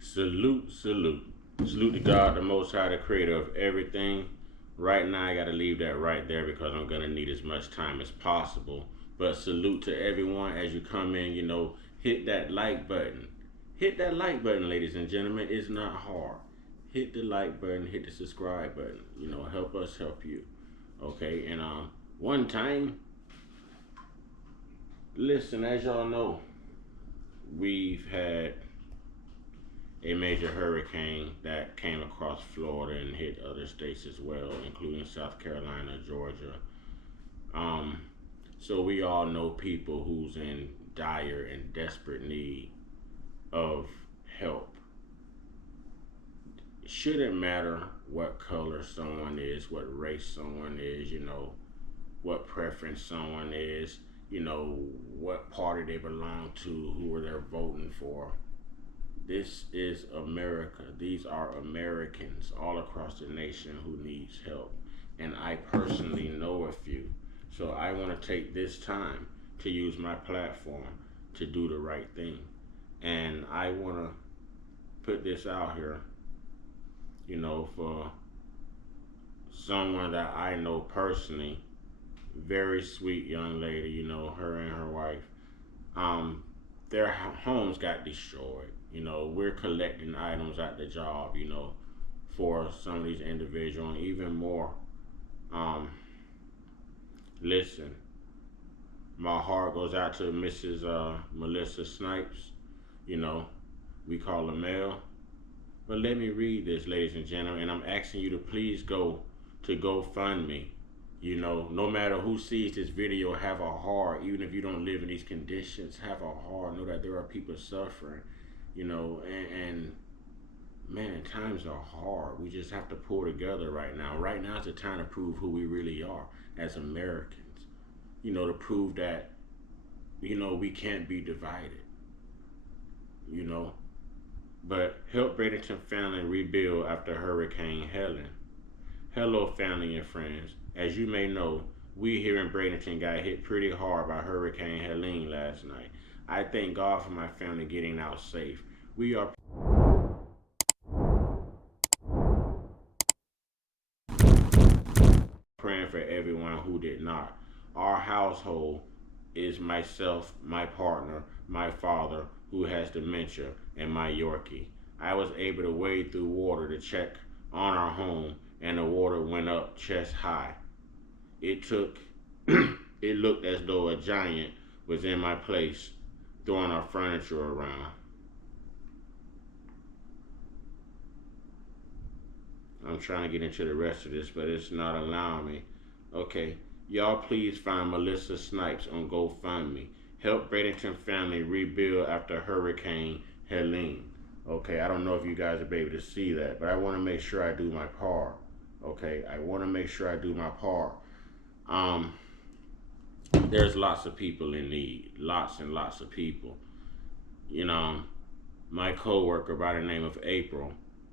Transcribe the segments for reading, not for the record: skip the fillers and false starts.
Salute, salute. Salute to God, the Most High, the creator of everything. Right now, I got to leave that right there because I'm going to need as much time as possible. But salute to everyone as you come in, hit that like button. Hit that like button, ladies and gentlemen. It's not hard. Hit the like button, hit the subscribe button. Help us help you. Okay, and one time, listen, as y'all know, we've had a major hurricane that came across Florida and hit other states as well, including South Carolina, Georgia. Um, so we all know people who's in dire and desperate need of help. It shouldn't matter what color someone is, what race someone is, what preference someone is, what party they belong to, who are they voting for. This is America. These are Americans all across the nation who needs help. And I personally know a few. So I want to take this time to use my platform to do the right thing. And I want to put this out here, for someone that I know personally, very sweet young lady, her and her wife. Um, their homes got destroyed. We're collecting items at the job, for some of these individuals, and even more. Um, listen, my heart goes out to Mrs. Melissa Snipes. You know, we call her Mel. But let me read this, ladies and gentlemen, and I'm asking you to please go to GoFundMe. No matter who sees this video, have a heart. Even if you don't live in these conditions, have a heart. Know that there are people suffering. And man, times are hard. We just have to pull together right now. Right now is the time to prove who we really are as Americans. To prove that, we can't be divided. You know, but help Bradenton family rebuild after Hurricane Helene. Hello, family and friends. As you may know, we here in Bradenton got hit pretty hard by Hurricane Helene last night. I thank God for my family getting out safe. We are praying for everyone who did not. Our household is myself, my partner, my father, who has dementia, and my Yorkie. I was able to wade through water to check on our home, and the water went up chest high. It took, it looked as though a giant was in my place, throwing our furniture around. I'm trying to get into the rest of this, but it's not allowing me. Okay, y'all please find Melissa Snipes on GoFundMe. Help Bradenton family rebuild after Hurricane Helene. Okay, I don't know if you guys will be able to see that, but I want to make sure I do my part. Okay, I want to make sure I do my part. Um, there's lots of people in need, lots and lots of people. You know, my coworker by the name of April,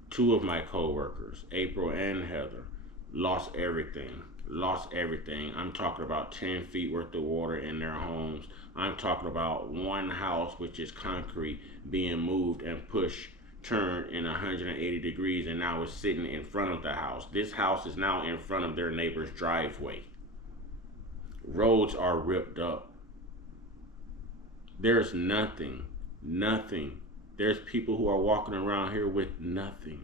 two of my coworkers, April and Heather, lost everything. Lost everything. I'm talking about 10 feet worth of water in their homes. I'm talking about one house, which is concrete, being moved and pushed, turned in 180 degrees, and now is sitting in front of the house. This house is now in front of their neighbor's driveway. Roads are ripped up. There's nothing. Nothing. There's people who are walking around here with nothing.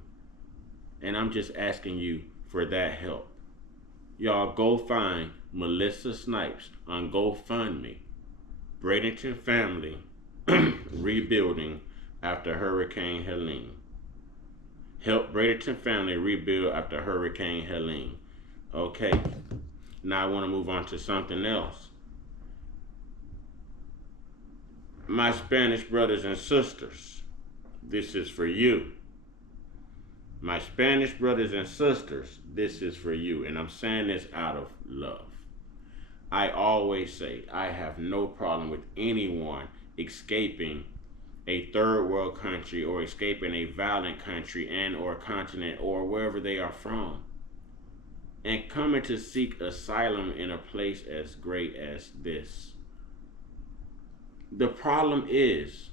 And I'm just asking you for that help. Y'all go find Melissa Snipes on GoFundMe. Bradenton family rebuilding after Hurricane Helene. Help Bradenton family rebuild after Hurricane Helene. Okay, now I want to move on to something else. My Spanish brothers and sisters, this is for you. My Spanish brothers and sisters, this is for you. And I'm saying this out of love. I always say I have no problem with anyone escaping a third world country or escaping a violent country and or continent or wherever they are from and coming to seek asylum in a place as great as this. The problem is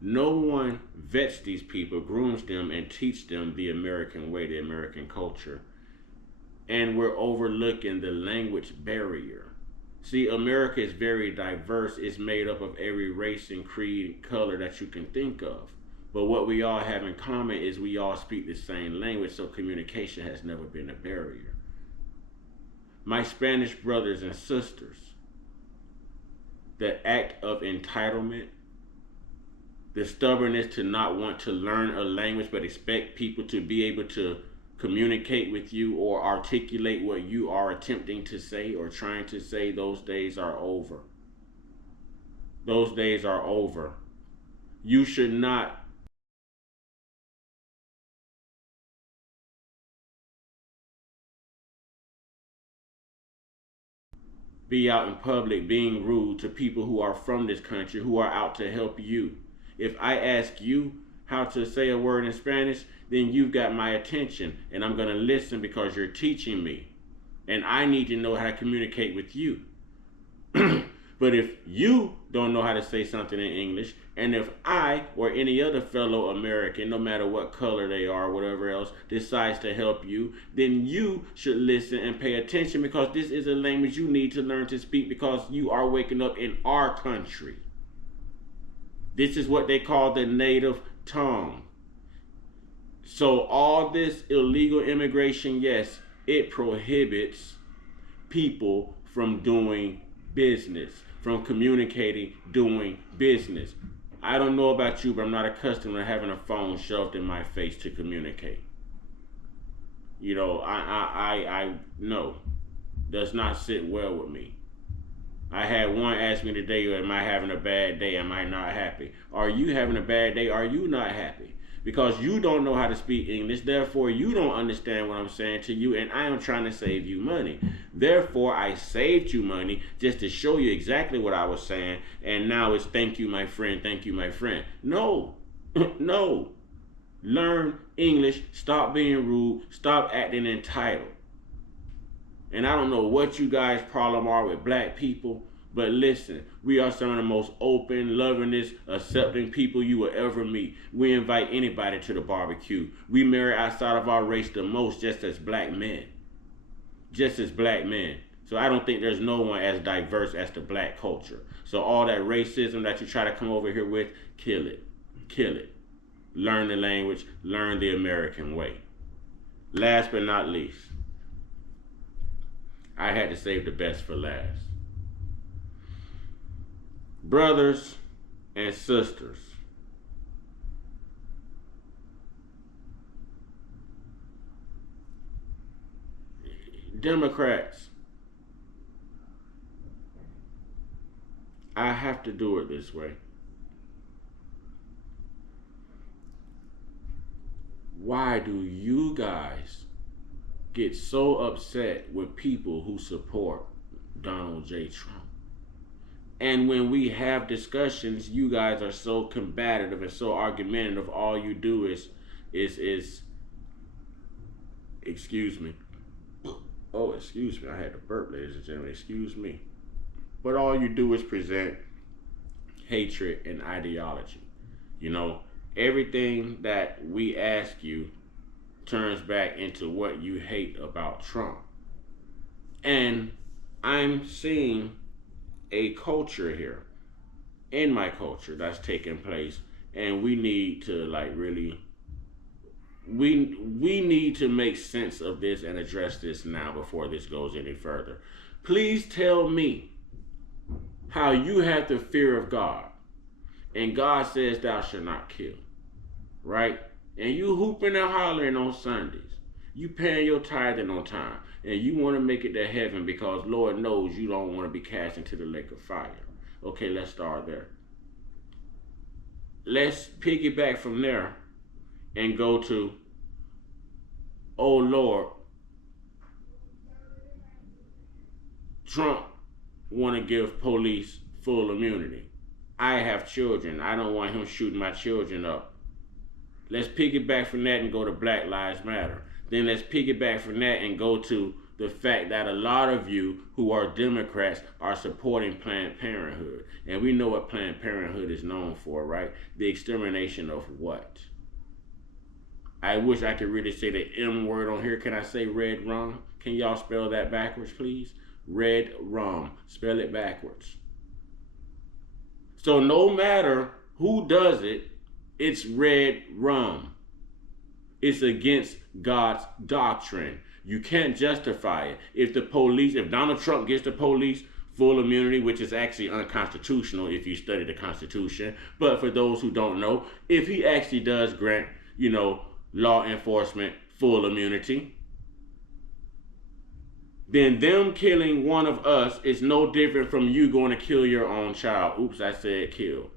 No one vets these people, grooms them, and teach them the American way, the American culture. And we're overlooking the language barrier. See, America is very diverse. It's made up of every race and creed and color that you can think of. But what we all have in common is we all speak the same language, so communication has never been a barrier. My Spanish brothers and sisters, the act of entitlement, the stubbornness to not want to learn a language but expect people to be able to communicate with you or articulate what you are attempting to say or trying to say, those days are over. Those days are over. You should not be out in public being rude to people who are from this country, who are out to help you. If I ask you how to say a word in Spanish, then you've got my attention and I'm going to listen because you're teaching me. And I need to know how to communicate with you. But if you don't know how to say something in English, and if I or any other fellow American, no matter what color they are, whatever else, decides to help you, then you should listen and pay attention because this is a language you need to learn to speak because you are waking up in our country. This is what they call the native tongue. So all this illegal immigration, yes, it prohibits people from doing business, from communicating, doing business. I don't know about you, but I'm not accustomed to having a phone shoved in my face to communicate. You know, I no, does not sit well with me. I had one ask me today, am I having a bad day? Am I not happy? Are you having a bad day? Are you not happy? Because you don't know how to speak English, therefore you don't understand what I'm saying to you, and I am trying to save you money. Therefore, I saved you money just to show you exactly what I was saying, and now it's thank you, my friend, thank you, my friend. No, no. Learn English, stop being rude, stop acting entitled. And I don't know what you guys' problem are with black people, but listen, we are some of the most open, lovingest, accepting people you will ever meet. We invite anybody to the barbecue. We marry outside of our race the most just as black men. Just as black men. So I don't think there's no one as diverse as the black culture. So all that racism that you try to come over here with, kill it. Kill it. Learn the language, learn the American way. Last but not least, I had to save the best for last. Brothers and sisters, Democrats, I have to do it this way. Why do you guys get so upset with people who support Donald J. Trump? And when we have discussions, you guys are so combative and so argumentative. All you do is excuse me. Oh, excuse me. I had to burp, ladies and gentlemen. Excuse me. But all you do is present hatred and ideology. You know, everything that we ask you turns back into what you hate about Trump. And I'm seeing a culture here in my culture that's taking place, and we need to like really we need to make sense of this and address this now before this goes any further. Please tell me how you have the fear of God and God says thou shalt not kill, right? And you hooping and hollering on Sundays. You paying your tithing on time. And you want to make it to heaven because Lord knows you don't want to be cast into the lake of fire. Okay, let's start there. Let's piggyback from there and go to, oh Lord, Trump want to give police full immunity. I have children. I don't want him shooting my children up. Let's piggyback from that and go to Black Lives Matter. Then let's piggyback from that and go to the fact that a lot of you who are Democrats are supporting Planned Parenthood. And we know what Planned Parenthood is known for, right? The extermination of what? I wish I could really say the M word on here. Can I say red rum? Can y'all spell that backwards, please? Red rum. Spell it backwards. So no matter who does it, it's red rum. It's against God's doctrine. You can't justify it. If Donald Trump gets the police full immunity, which is actually unconstitutional if you study the Constitution, but for those who don't know, if he actually does grant, law enforcement full immunity, then them killing one of us is no different from you going to kill your own child. Oops, I said kill.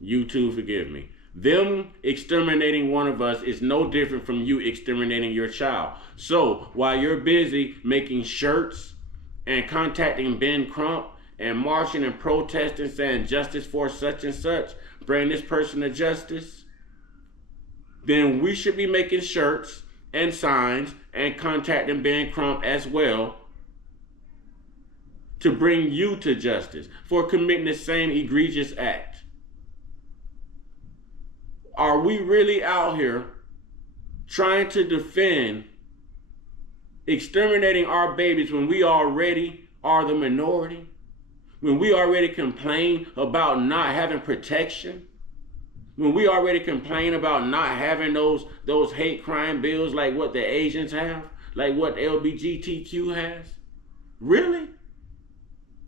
You too, forgive me. Them exterminating one of us is no different from you exterminating your child. So while you're busy making shirts and contacting Ben Crump and marching and protesting saying justice for such and such, bring this person to justice, then we should be making shirts and signs and contacting Ben Crump as well to bring you to justice for committing the same egregious act. Are we really out here trying to defend exterminating our babies when we already are the minority? When we already complain about not having protection? When we already complain about not having those hate crime bills like what the Asians have, like what LGBTQ has? Really?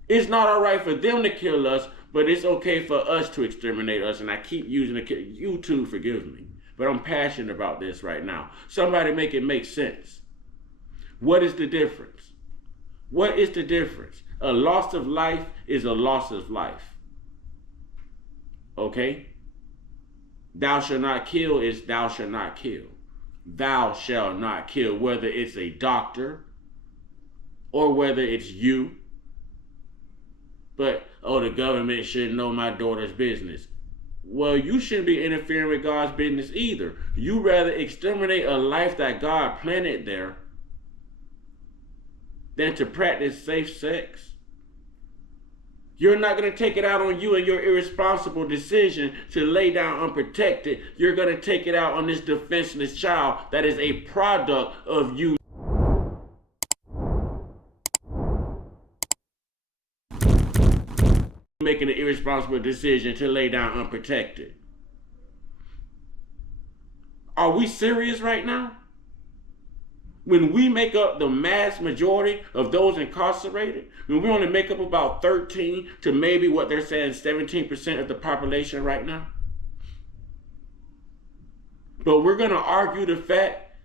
It's not all right for them to kill us, but it's okay for us to exterminate us. And I keep using you too, forgive me. But I'm passionate about this right now. Somebody make it make sense. What is the difference? What is the difference? A loss of life is a loss of life. Okay? Thou shalt not kill is thou shalt not kill. Thou shalt not kill, whether it's a doctor or whether it's you. But, the government shouldn't know my daughter's business. Well, you shouldn't be interfering with God's business either. You rather exterminate a life that God planted there than to practice safe sex. You're not going to take it out on you and your irresponsible decision to lay down unprotected. You're going to take it out on this defenseless child that is a product of you making an irresponsible decision to lay down unprotected. Are we serious right now? When we make up the mass majority of those incarcerated, when we only make up about 13 to maybe what they're saying 17% of the population right now, but we're going to argue the fact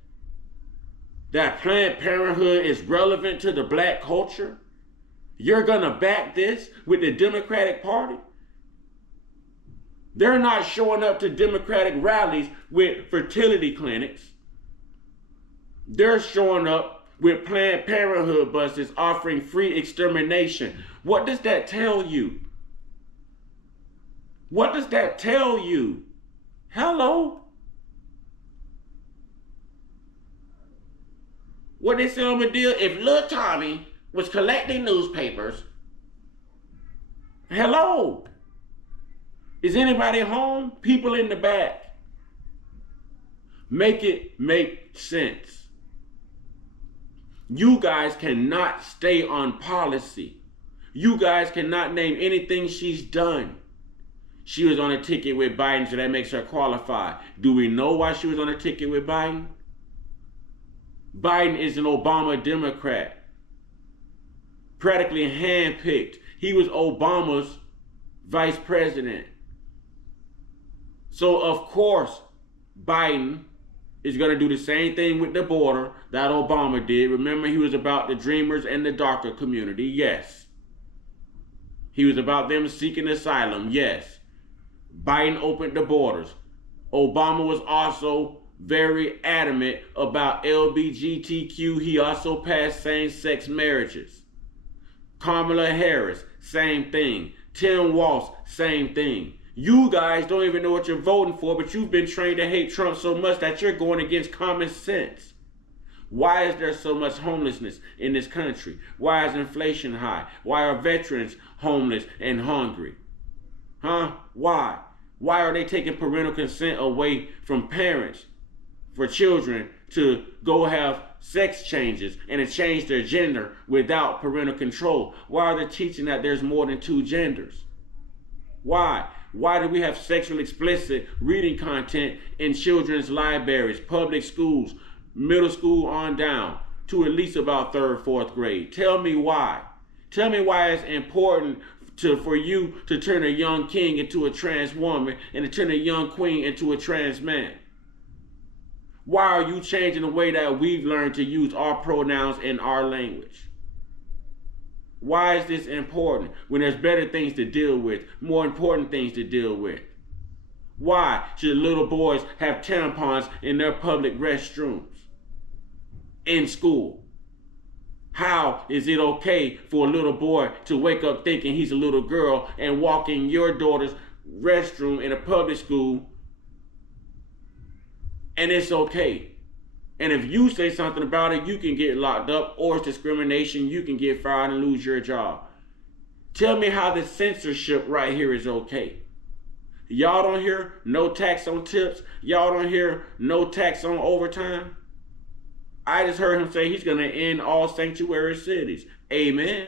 that Planned Parenthood is relevant to the black culture, you're going to back this with the Democratic Party? They're not showing up to Democratic rallies with fertility clinics. They're showing up with Planned Parenthood buses offering free extermination. What does that tell you? What does that tell you? Hello? What they say on the deal? If Lil Tommy was collecting newspapers, hello? Is anybody home? People in the back. Make it make sense. You guys cannot stay on policy. You guys cannot name anything she's done. She was on a ticket with Biden, so that makes her qualified. Do we know why she was on a ticket with Biden? Biden is an Obama Democrat. Practically handpicked. He was Obama's vice president. So of course, Biden is going to do the same thing with the border that Obama did. Remember, he was about the dreamers and the DACA community. Yes. He was about them seeking asylum. Yes. Biden opened the borders. Obama was also very adamant about LGBTQ. He also passed same-sex marriages. Kamala Harris, same thing. Tim Walz, same thing. You guys don't even know what you're voting for, but you've been trained to hate Trump so much that you're going against common sense. Why is there so much homelessness in this country? Why is inflation high? Why are veterans homeless and hungry? Huh? Why? Why are they taking parental consent away from parents for children to go have sex changes and to change their gender without parental control? Why are they teaching that there's more than two genders? Why? Why do we have sexually explicit reading content in children's libraries, public schools, middle school on down to at least about third, fourth grade? Tell me why. Tell me why it's important for you to turn a young king into a trans woman and to turn a young queen into a trans man. Why are you changing the way that we've learned to use our pronouns in our language? Why is this important when there's better things to deal with, more important things to deal with? Why should little boys have tampons in their public restrooms in school? How is it okay for a little boy to wake up thinking he's a little girl and walk in your daughter's restroom in a public school and it's okay? And if you say something about it, you can get locked up, or it's discrimination, you can get fired and lose your job. Tell me how the censorship right here is okay. Y'all don't hear no tax on tips? Y'all don't hear no tax on overtime? I just heard him say he's going to end all sanctuary cities. Amen.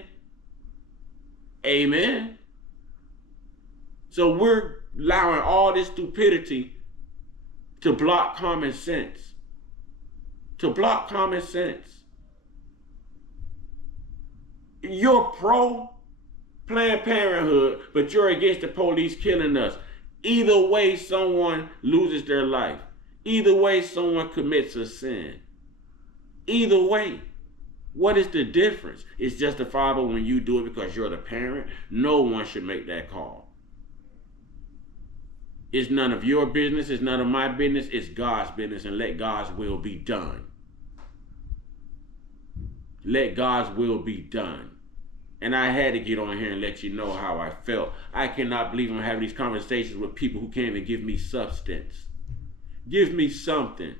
Amen. So we're allowing all this stupidity to block common sense. To block common sense. You're pro Planned Parenthood, but you're against the police killing us. Either way, someone loses their life. Either way, someone commits a sin. Either way, what is the difference? It's justifiable when you do it because you're the parent. No one should make that call. It's none of your business. It's none of my business. It's God's business, and let God's will be done. Let God's will be done. And I had to get on here and let you know how I felt. I cannot believe I'm having these conversations with people who can't even give me substance. Give me something.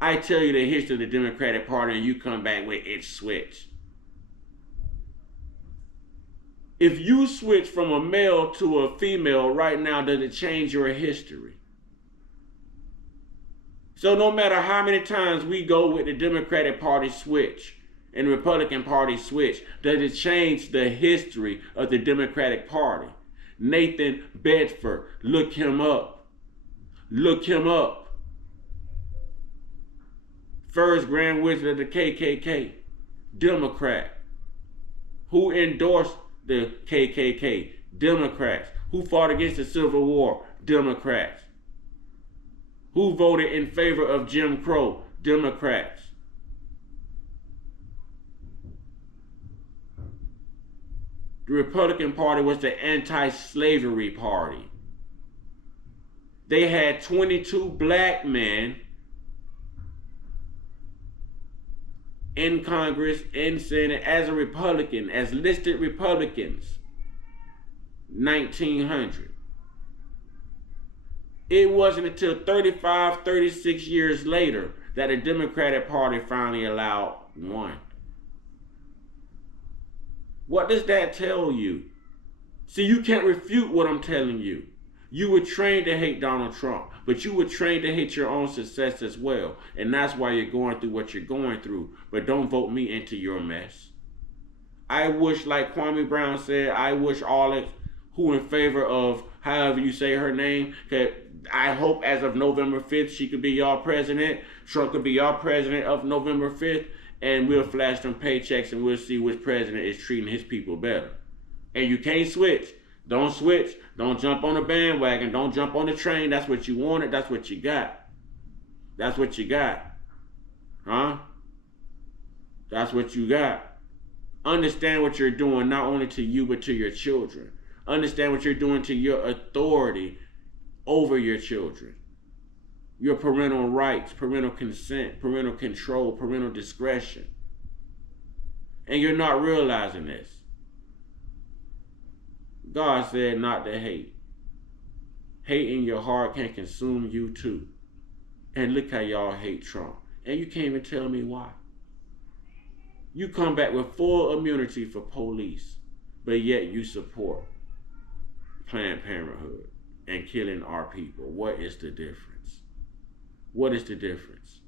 I tell you the history of the Democratic Party and you come back with it switched. If you switch from a male to a female right now, does it change your history? So no matter how many times we go with the Democratic Party switch and the Republican Party switch, does it change the history of the Democratic Party? Nathan Bedford, look him up. Look him up. First Grand Wizard of the KKK, Democrat. Who endorsed the KKK? Democrats. Who fought against the Civil War? Democrats. Who voted in favor of Jim Crow? Democrats. The Republican Party was the anti-slavery party. They had 22 black men in Congress, in Senate, as a Republican, as listed Republicans, 1900. It wasn't until 35, 36 years later that the Democratic Party finally allowed one. What does that tell you? See, you can't refute what I'm telling you. You were trained to hate Donald Trump, but you were trained to hate your own success as well. And that's why you're going through what you're going through. But don't vote me into your mess. I wish, like Kwame Brown said, I wish all who in favor of however you say her name, I hope as of November 5th, she could be y'all president. Trump could be y'all president of November 5th. And we'll flash them paychecks and we'll see which president is treating his people better. And you can't switch. Don't switch. Don't jump on the bandwagon. Don't jump on the train. That's what you wanted. That's what you got. That's what you got. Huh? That's what you got. Understand what you're doing, not only to you, but to your children. Understand what you're doing to your authority over your children. Your parental rights, parental consent, parental control, parental discretion. And you're not realizing this. God said not to hate. Hate in your heart can consume you too. And look how y'all hate Trump. And you can't even tell me why. You come back with full immunity for police, but yet you support Planned Parenthood and killing our people. What is the difference? What is the difference?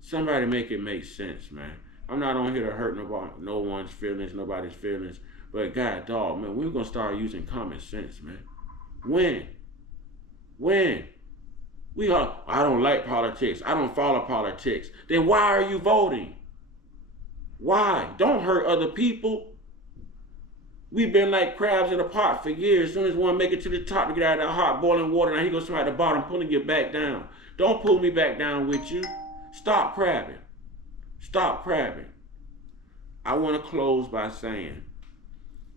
Somebody make it make sense, man. I'm not on here to hurt nobody, no one's feelings, nobody's feelings. But God, dog, man, we're gonna start using common sense, man. When? When? I don't like politics. I don't follow politics. Then why are you voting? Why? Don't hurt other people. We've been like crabs in a pot for years. As soon as one make it to the top to get out of that hot boiling water, now he goes somebody at the bottom pulling you back down. Don't pull me back down with you. Stop crabbing. Stop crabbing. I want to close by saying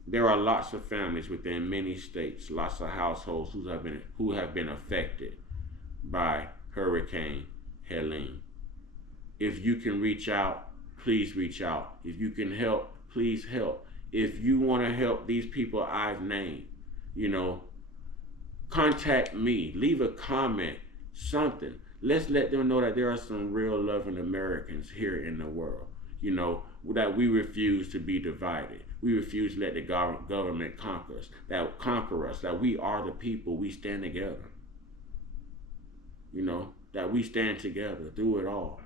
there are lots of families within many states, lots of households who have been affected by Hurricane Helene. If you can reach out, please reach out. If you can help, please help. If you want to help these people I've named, contact me. Leave a comment, something. Let's let them know that there are some real loving Americans here in the world. That we refuse to be divided. We refuse to let the government conquer us. That we are the people. We stand together. That we stand together through it all.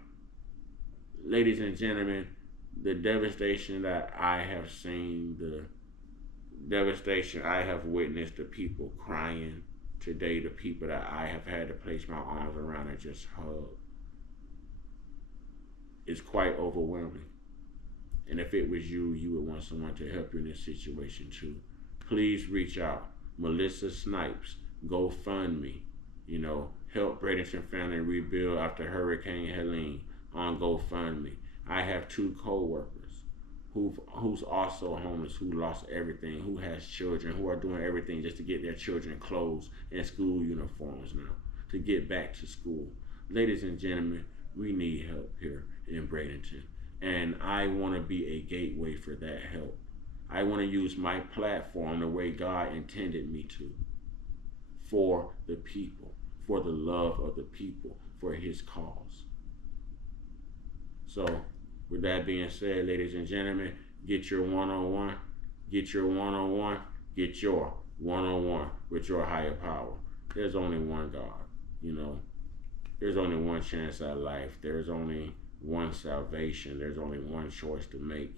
Ladies and gentlemen, the devastation that I have seen, the devastation I have witnessed, the people crying today, the people that I have had to place my arms around and just hug, is quite overwhelming. And if it was you, you would want someone to help you in this situation too. Please reach out. Melissa Snipes, GoFundMe, help Bradenton family rebuild after Hurricane Helene on GoFundMe. I have 2 co-workers who's also homeless, who lost everything, who has children, who are doing everything just to get their children clothes and school uniforms now, to get back to school. Ladies and gentlemen, we need help here in Bradenton. And I want to be a gateway for that help. I want to use my platform the way God intended me to, for the people, for the love of the people, for his cause. So, with that being said, ladies and gentlemen, get your one-on-one, get your one-on-one, get your one-on-one with your higher power. There's only one God, There's only one chance at life. There's only one salvation. There's only one choice to make,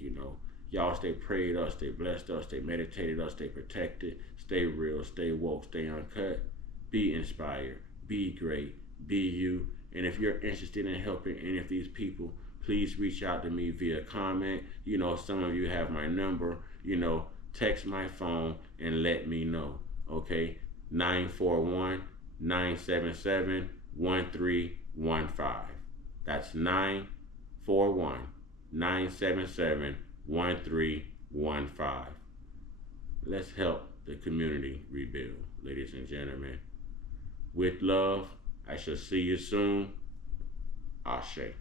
Y'all stay prayed up, stay blessed up, stay meditated up, stay protected, stay real, stay woke, stay uncut, be inspired, be great, be you. And if you're interested in helping any of these people, please reach out to me via comment. Some of you have my number. Text my phone and let me know. Okay? 941-977-1315. That's 941-977-1315. Let's help the community rebuild, ladies and gentlemen. With love, I shall see you soon. Ashe.